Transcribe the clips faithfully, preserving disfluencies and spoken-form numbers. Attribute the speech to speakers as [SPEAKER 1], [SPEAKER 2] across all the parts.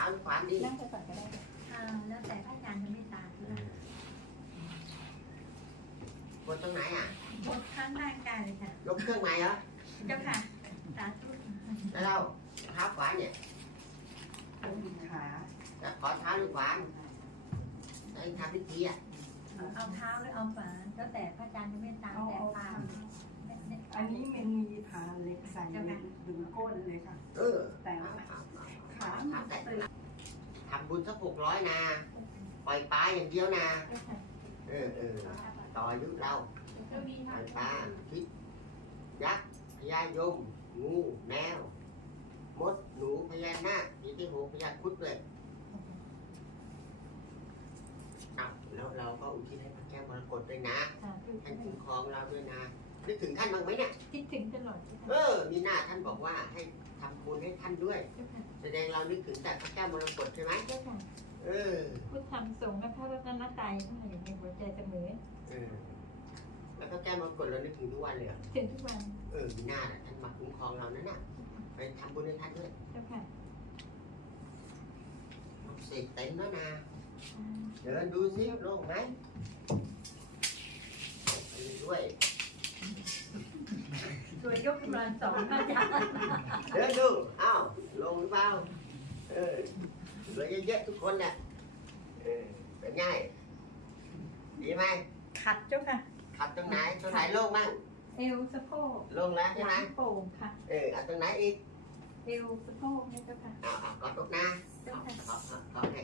[SPEAKER 1] หรือขวานดี
[SPEAKER 2] นั่งไปก่อนก็ได้
[SPEAKER 3] อ่าแล้วแต่พระอาจารย์จะไม่ตาม
[SPEAKER 1] กดตรงไหนอ่ะ
[SPEAKER 3] บทข้างร่างกายเลยค่ะ
[SPEAKER 1] ยกเครื่องไหนเหรอ
[SPEAKER 3] เจ้าค่ะสาธุ
[SPEAKER 1] แล้วเราเท้าขวาเนี่ย
[SPEAKER 2] ขา
[SPEAKER 1] จะขอเท้าหรือขวานได้ทำพิธีอ่ะ
[SPEAKER 3] เอาเท้าหรือเอาฝาแล้วแต่พระอาจารย์จะไม่ตามแต่ตาม
[SPEAKER 2] อันนี้มันมีพาเล็กใส่ดึงก้นเลยค่ะ
[SPEAKER 1] เออ
[SPEAKER 2] แต่ว่าขา
[SPEAKER 1] ทำแต่ทำบุญสักหกร้อยนะปล่อยปลาอย่างเดียวนะเออเออต่ออายุเราปล่อยปลาพิษยักษ์พญายมงูแมวมดหนูพญานาคมีที่หูพญาครุฑด้วยเอาแล้วเราก็อุทิศให้พระแก้วมรกตด้วยนะท่านคุ้มครองเราด้วยนะนึกถึงท่านบ้างไหมเนี่ย
[SPEAKER 3] คิดถึงตลอด
[SPEAKER 1] เออมีหน้าท่านบอกว่าให้ทำบุญให้ท่านด้วย แสดงเรานึกถึงแต่พระแก้วมรกตใช่ไหม
[SPEAKER 3] เจ้าค่ะ
[SPEAKER 1] เออ
[SPEAKER 3] พุทธธรรมสงฆ์และพระรัตนตรัยทั้งหลายอยู่ในหัวใจเสมอ
[SPEAKER 1] เออแล้วพระแก้วมรกตเรานึกถึงทุกวันเลยเหรอ
[SPEAKER 3] ถึงทุกวัน
[SPEAKER 1] เออมีหน้าน่ะท่านมาคุ้มครองเรานั่นน่ะไปทำบุญให้ท่านด้วย
[SPEAKER 3] เจ้าค่ะ
[SPEAKER 1] เสกเต็มแล้วนะเดินดูซิโล่งไหมไปด้วย
[SPEAKER 3] สวยยกกำลังสองพระอาจารย์
[SPEAKER 1] เดินดูอ้าวลงหรือเปล่าเออสวยเยอะๆทุกคนน่ะเออเป็นไงดีไหม
[SPEAKER 3] ขัดเจ้าค่ะ
[SPEAKER 1] ขับตรงไหนตรงไหนโล่งบ้าง
[SPEAKER 3] เอวสะโพก
[SPEAKER 1] โล่งแล้วใช่
[SPEAKER 3] ห
[SPEAKER 1] ไหม
[SPEAKER 3] ลังโป่งค่ะ
[SPEAKER 1] เออเอาตรงไหนอีก
[SPEAKER 3] เอวสะโพกนี่เจ้าค่ะ
[SPEAKER 1] เอาเอากอดตกนะ
[SPEAKER 3] เจ้า
[SPEAKER 1] เอา
[SPEAKER 3] ค่ะ
[SPEAKER 1] เอาเอาเอาให้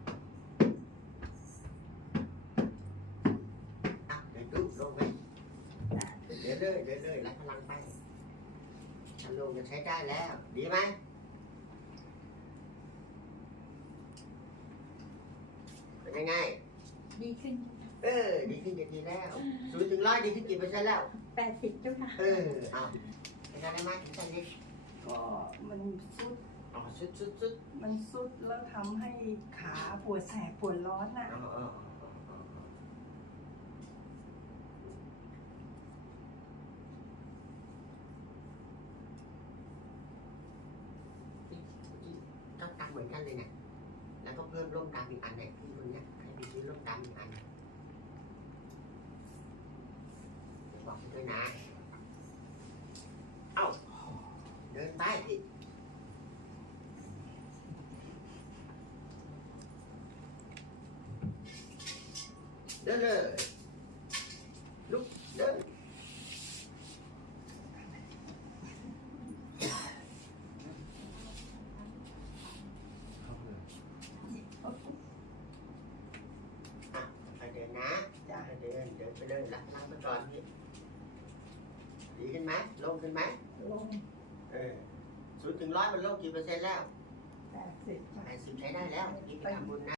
[SPEAKER 1] เอาเดี๋ยวดูลงไปเดี๋ยวเลยเดี๋ยวเลยรับพลังไปถ้าลงจะใช้ได้แล้ว ดีไหมเป็นยังไง
[SPEAKER 3] ดีขึ้น
[SPEAKER 1] เออ ดีขึ้นจะดีแล้วศูนย์ถึงร้อยดีขึ้นกี่เปอร์เซ็นต์แล้ว
[SPEAKER 3] แปดสิบเจ้าค่ะ
[SPEAKER 1] เออ เอาเป็นอะไรไหมถึงตอนนี้
[SPEAKER 2] ก็มันสุด
[SPEAKER 1] อ๋อสุดสุดสุด
[SPEAKER 2] มันสุดแล้วทำให้ขาปวดแสบปวดร้อนน่ะ
[SPEAKER 1] อ๋ออ๋ออ๋ออ๋อต้องตามเหมือนกันเลยเนี่ย แล้วก็เพิ่มร่มดำอีกอันเนี่ยพี่คนเนี้ยให้ไปซื้อร่มดำอีกอันบอกให้ด้วยนะ เอ้า เดินไปพี่เดินเลยลุกเดินอ่ะไปเดินนะอย่าให้เดินเดินไปเลยรับพลังไปก่อนพี่ดีขึ้นไหมโล่งขึ้นไหม
[SPEAKER 2] ลง
[SPEAKER 1] เออศูนย์ถึงร้อยมันโล่งกี่เปอร์เซ็นต์แล้ว
[SPEAKER 2] แปดสิบ
[SPEAKER 1] แปดสิบใช้ได้แล้วกินไปทำบุญนะ